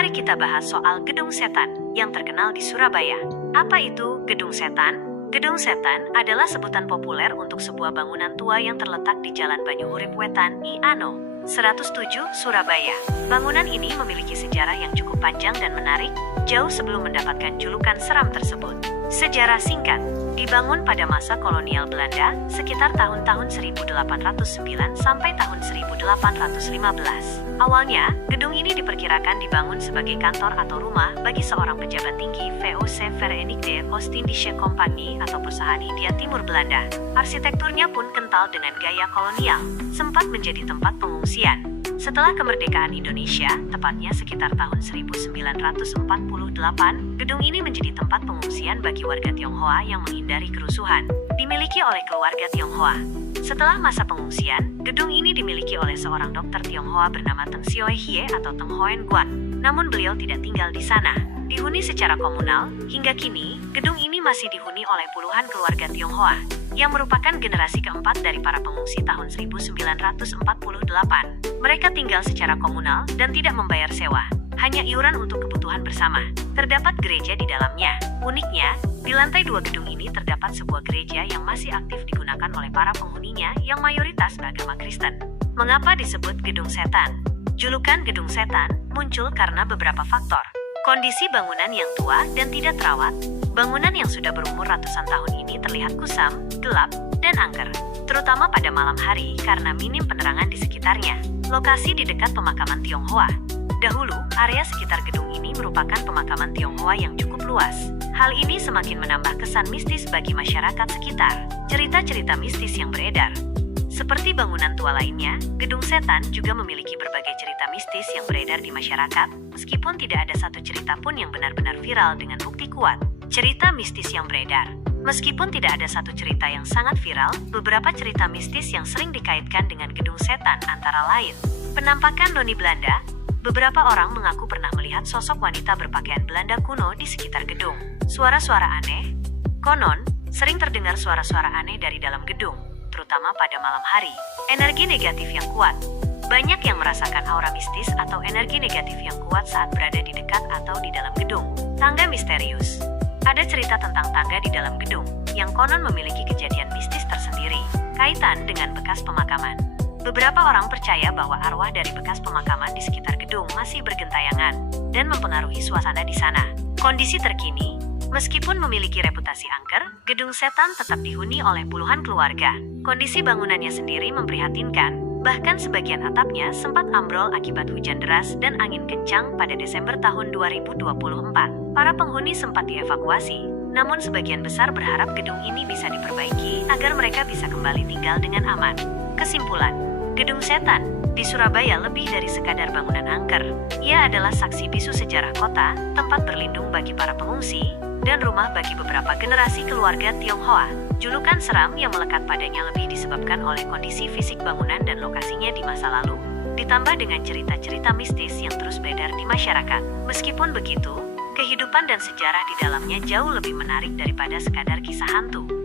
Mari kita bahas soal Gedung Setan yang terkenal di Surabaya. Apa itu Gedung Setan? Gedung Setan adalah sebutan populer untuk sebuah bangunan tua yang terletak di Jalan Banyuurip Wetan, I.Ano. 107, Surabaya. Bangunan ini memiliki sejarah yang cukup panjang dan menarik, jauh sebelum mendapatkan julukan seram tersebut. Sejarah singkat, dibangun pada masa kolonial Belanda sekitar tahun-tahun 1809 sampai tahun 1815. Awalnya, gedung ini diperkirakan dibangun sebagai kantor atau rumah bagi seorang pejabat tinggi VOC Verenigde Oostindische Compagnie atau perusahaan Hindia Timur Belanda. Arsitekturnya pun kental dengan gaya kolonial, sempat menjadi tempat pengungsian. Setelah kemerdekaan Indonesia, tepatnya sekitar tahun 1948, gedung ini menjadi tempat pengungsian bagi warga Tionghoa yang menghindari kerusuhan. Dimiliki oleh keluarga Tionghoa. Setelah masa pengungsian, gedung ini dimiliki oleh seorang dokter Tionghoa bernama Teng Sioe Hie atau Teng Hoen Guan. Namun beliau tidak tinggal di sana. Dihuni secara komunal, hingga kini, gedung ini masih dihuni oleh puluhan keluarga Tionghoa, yang merupakan generasi keempat dari para pengungsi tahun 1948. Mereka tinggal secara komunal dan tidak membayar sewa, hanya iuran untuk kebutuhan bersama. Terdapat gereja di dalamnya. Uniknya, di lantai 2 gedung ini terdapat sebuah gereja yang masih aktif digunakan oleh para penghuninya yang mayoritas beragama Kristen. Mengapa disebut Gedung Setan? Julukan Gedung Setan muncul karena beberapa faktor. Kondisi bangunan yang tua dan tidak terawat. Bangunan yang sudah berumur ratusan tahun ini terlihat kusam, gelap, dan angker, terutama pada malam hari karena minim penerangan di sekitarnya. Lokasi di dekat pemakaman Tionghoa. Dahulu, area sekitar gedung ini merupakan pemakaman Tionghoa yang cukup luas. Hal ini semakin menambah kesan mistis bagi masyarakat sekitar. Cerita-cerita mistis yang beredar. Seperti bangunan tua lainnya, Gedung Setan juga memiliki berbagai cerita mistis yang beredar di masyarakat, meskipun tidak ada satu cerita pun yang benar-benar viral dengan bukti kuat. Cerita mistis yang beredar. Meskipun tidak ada satu cerita yang sangat viral, beberapa cerita mistis yang sering dikaitkan dengan Gedung Setan antara lain penampakan noni Belanda. Beberapa orang mengaku pernah melihat sosok wanita berpakaian Belanda kuno di sekitar gedung. Suara-suara aneh. Konon, sering terdengar suara-suara aneh dari dalam gedung, terutama pada malam hari. Energi negatif yang kuat. Banyak yang merasakan aura mistis atau energi negatif yang kuat saat berada di dekat atau di dalam gedung. Tangga misterius. Ada cerita tentang tangga di dalam gedung, yang konon memiliki kejadian mistis tersendiri, kaitan dengan bekas pemakaman. Beberapa orang percaya bahwa arwah dari bekas pemakaman di sekitar gedung masih bergentayangan, dan mempengaruhi suasana di sana. Kondisi terkini, meskipun memiliki reputasi angker, Gedung Setan tetap dihuni oleh puluhan keluarga. Kondisi bangunannya sendiri memprihatinkan, bahkan sebagian atapnya sempat ambrol akibat hujan deras dan angin kencang pada Desember tahun 2024. Para penghuni sempat dievakuasi, namun sebagian besar berharap gedung ini bisa diperbaiki agar mereka bisa kembali tinggal dengan aman. Kesimpulan, Gedung Setan di Surabaya lebih dari sekadar bangunan angker. Ia adalah saksi bisu sejarah kota, tempat berlindung bagi para pengungsi, dan rumah bagi beberapa generasi keluarga Tionghoa. Julukan seram yang melekat padanya lebih disebabkan oleh kondisi fisik bangunan dan lokasinya di masa lalu, ditambah dengan cerita-cerita mistis yang terus beredar di masyarakat. Meskipun begitu, kehidupan dan sejarah di dalamnya jauh lebih menarik daripada sekadar kisah hantu.